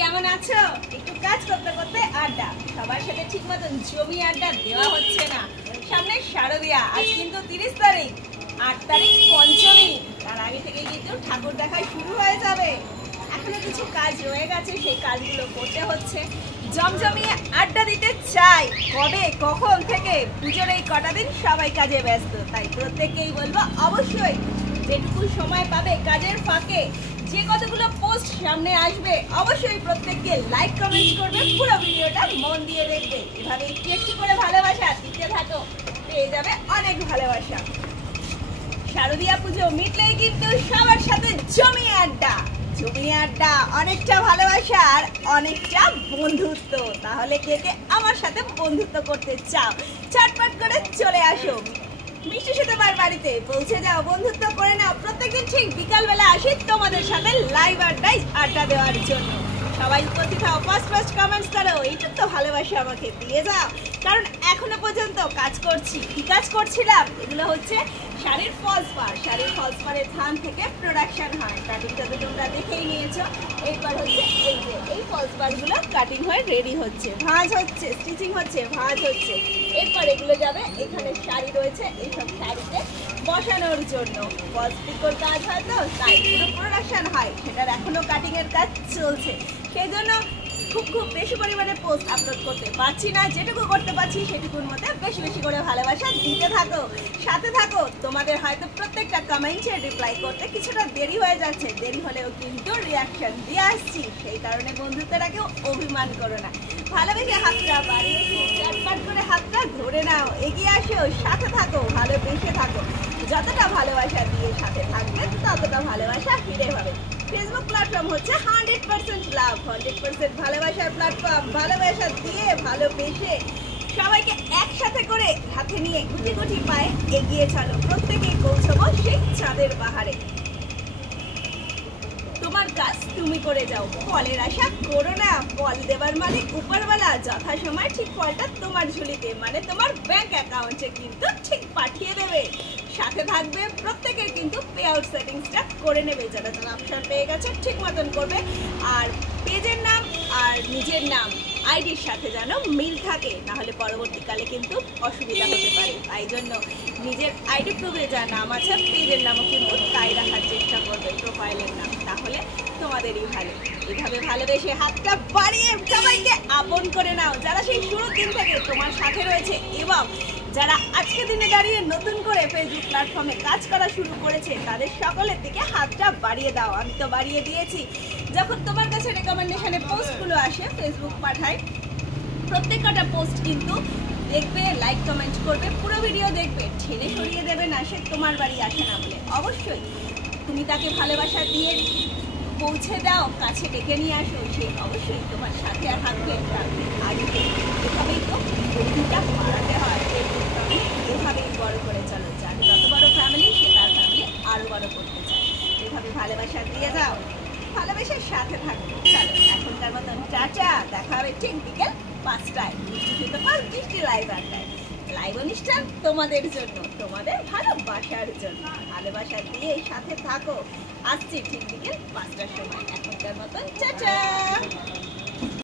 কেমন আছো? একটু কাজ করতে করতে আড্ডা, সবার সাথে ঠিক মতন জমি আড্ডা দেওয়া হচ্ছে না। সামনে শারদীয়া, আজ কিন্তু 30 তারিখ, 8 তারিখ পঞ্চমী, তার আগে থেকে কিন্তু ঠাকুর দেখা শুরু হয়ে যাবে। এখনো কিছু কাজ রয়ে গেছে, সেই কাজগুলো করতে হচ্ছে। জমজমিয়ে আড্ডা দিতে চাই, কবে কখন থেকে পুজোর এই কটা দিন সবাই কাজে ব্যস্ত, তাই প্রত্যেককেই বলবো অবশ্যই যেটুকু সময় পাবে কাজের ফাঁকে যে কতগুলো পোস্ট সামনে আসবে অবশ্যই প্রত্যেককে লাইক কমেন্ট করবে, পুরো ভিডিওটা মন দিয়ে দেখবে। এভাবে একটু একটু করে ভালোবাসা দিতে থাকো, পেয়ে যাবে অনেক ভালোবাসা। শারদীয়া পুজো মিটলেই কিন্তু সবার সাথে জমি আড্ডা, জমি আড্ডা, অনেকটা ভালোবাসা আর অনেকটা বন্ধুত্ব। তাহলে কে কে আমার সাথে বন্ধুত্ব করতে চাও, চটপট করে চলে আসো মিষ্টি সুতোবার বাড়িতে, পৌঁছে যাও, বন্ধুত্ব করে নাও। প্রত্যেকদিন ঠিক বিকালবেলা আসি তোমাদের সাথে লাইভ আড্ডা দেওয়ার জন্য। সবাই উপস্থিত হও, ফার্স্ট কমেন্টস করো, এইটা তো ভালোবাসা আমাকে দিয়ে যাও। কারণ এখনো পর্যন্ত কাজ করছি, কি কাজ করছিলাম, এগুলো হচ্ছে শাড়ির ফলস পার। শাড়ির ফলস পারের থান থেকে প্রোডাকশন হয়, কাটিংটা তো তোমরা দেখেই নিয়েছো। এরপর হচ্ছে এই যে এই ফলস পারগুলো কাটিং হয়ে রেডি হচ্ছে, ভাঁজ হচ্ছে, স্টিচিং হচ্ছে, ভাঁজ হচ্ছে। এরপর এগুলো যাবে, এখানে শাড়ি রয়েছে, এইসব শাড়িতে বসানোর জন্য ফলস পিকোর কাজ হয়, তো তাই পুরো প্রোডাকশন হয়, সেটার এখনো কাটিং এর কাজ চলছে। সেই জন্য খুব বেশি পরিমাণে পোস্ট আপলোড করতে পারছি না, যেটুকু করতে পারছি সেটুকুর মধ্যে বেশি বেশি করে ভালোবাসা দিতে থাকো, সাথে থাকো। তোমাদের হয়তো প্রত্যেকটা কমেন্টে রিপ্লাই করতে কিছুটা দেরি হয়ে যাচ্ছে, দেরি হলেও কিন্তু রিয়াকশন দিয়ে আসছি, সেই কারণে বন্ধুত্বটাকেও অভিমান করো না। ভালোবেসে হাতটা বাড়িয়ে চটপট করে হাতটা ধরে নাও, এগিয়ে আসো, সাথে থাকো, ভালোবেসে থাকো। যতটা ভালোবাসা দিয়ে সাথে থাকবে ততটা ভালোবাসা ফিরে পাবে। ফেসবুক প্ল্যাটফর্ম হচ্ছে 100% লাভ, 100% ভালোবাসার প্ল্যাটফর্ম। ভালোবাসা দিয়ে ভালোবেসে সবাইকে একসাথে করে হাতে নিয়ে গুটি গুটি পায়ে এগিয়ে চলো, প্রত্যেকেই পৌঁছবো সেই চাঁদের পাহাড়ে। তোমার কাজ তুমি করে যাও, ফলের আশা করো না, ফল দেবার মালিক উপরওয়ালা। যথাসময় ঠিক ফলটা তোমার ঝুলিতে, মানে তোমার ব্যাংক অ্যাকাউন্টে কিন্তু ঠিক পাঠিয়ে দেবে। সাথে থাকবে, প্রত্যেকের কিন্তু পে আউট সেটিংসটা করে নেবে, যারা যারা অপশন পেয়ে গেছে ঠিক মতন করবে। আর পেজের নাম আর নিজের নাম আইডির সাথে যেন মিল থাকে, নাহলে পরবর্তীকালে কিন্তু অসুবিধা হতে পারে। তাই জন্য নিজের আইডি প্রুফে যা নাম আছে পেজের নামও কিন্তু তাই রাখার চেষ্টা করবে, প্রোফাইলের নাম, তাহলে তোমাদেরই ভালো। এইভাবে ভালোবেসে হাতটা বাড়িয়ে সবাইকে আপন করে নাও, যারা সেই শুরুর দিন থেকে তোমার সাথে রয়েছে এবং যারা আজকে দিনে দাঁড়িয়ে নতুন করে ফেসবুক প্ল্যাটফর্মে কাজ করা শুরু করেছে, তাদের সকলের দিকে হাতটা বাড়িয়ে দাও। আমি তো বাড়িয়ে দিয়েছি। যখন তোমার কাছে রেকমেন্ডেশনে পোস্টগুলো আসে, ফেসবুক পাঠায়, প্রত্যেকটা পোস্ট কিন্তু দেখবে, লাইক কমেন্ট করবে, পুরো ভিডিও দেখবে, ঠেলে সরিয়ে দেবে না, সে তোমার বাড়ি আসে না বলে। অবশ্যই তুমি তাকে ভালোবাসা দিয়ে পৌঁছে দাও, কাছে ডেকে নিয়ে আসো, সে অবশ্যই তোমার সাথে আর থাকবে, আসবে। এভাবেই তো বন্ধুটা বাড়াতে হয়, এভাবেই বড় করে চলো। যার যত বড় ফ্যামিলি, সে তার ফ্যামিলি আরো বড় করতে চায়। এভাবে ভালোবাসা দিয়ে যাও, ভালোবাসার সাথে থাকবে। চলো এখনকার মতন টাটা, দেখা হবে ঠিক বিকেল 5টায় বৃষ্টি লাইভ আড্ডায়। লাইভ অনুষ্ঠান তোমাদের জন্য, তোমাদের ভালোবাসার জন্য। ভালোবাসা দিয়ে সাথে থাকো, আসছি ঠিক বিকেল 5টার সময়। এখনকার মতন টাটা।